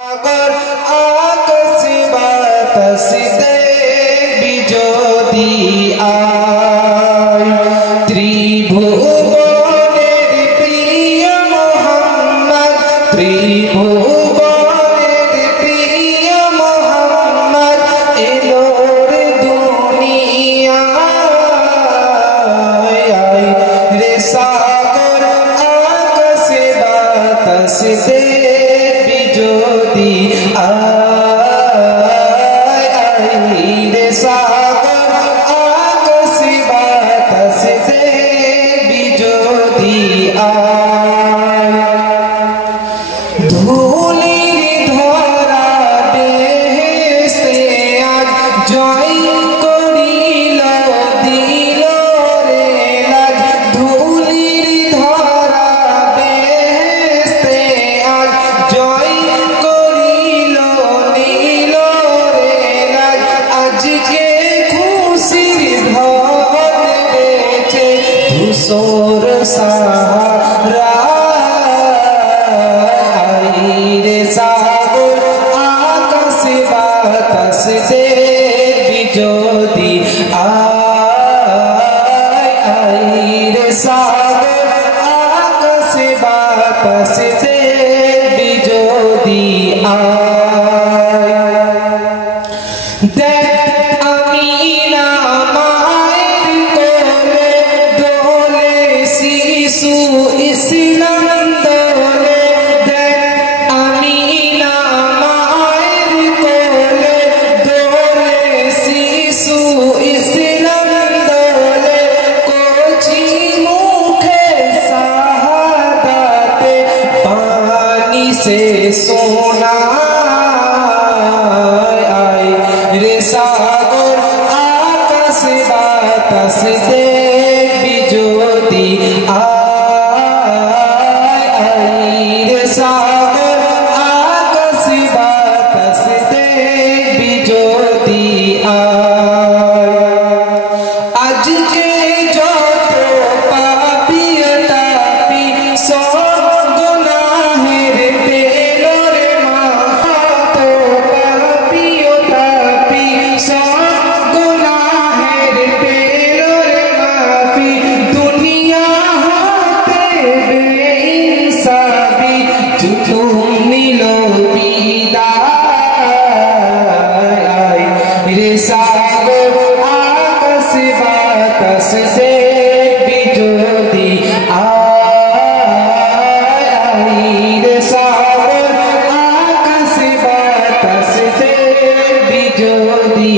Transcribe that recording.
अगर आकाश बातास देवी ज्योति आय त्रिभुवनेर प्रिय मोहम्मद त्रिभुवनेर प्रिय मोहम्मद एलोर दुनियाय रे सागर आकाश बातास देवी ज्योति रे सागर आकाश बातास देवी ज्योति धूलिर धरा बेहेस्ते आज जय करिल दिल रे लाज धूलिर धरा बेहेस्ते आज जय करिल नील रे लाज आजके खुशिर धन बेचे धूसर सहारा रे सागर आकाश बातास देवी ज्योति रे सागर आकाश बातास देवी ज्योति देख आमीना माয়ের কোলে দোলে শিশু ইসলাম দোলে দেখ আমিনা মায়ের কোলে দোলে শিশু ইসলাম দোলে কচি মুখে শাহাদাতে বাণী সে শোনায় রে সাগর আকাশ বাতাস দেবী ज्योति रे सागर आकाश बातास देवी ज्योति आज के যত পাপী তাপী সব গুনাহের পেল রে মাফ তো পাপী তাপী সব গুনাহের পেল রে মাফি দুনিয়া হতে বেইনসাফি জুলুম নিল বিদায় রে সাগর আকাশ বাতাস দেবী ज्योति রে সাগর আকাশ বাতাস দেবী ज्योति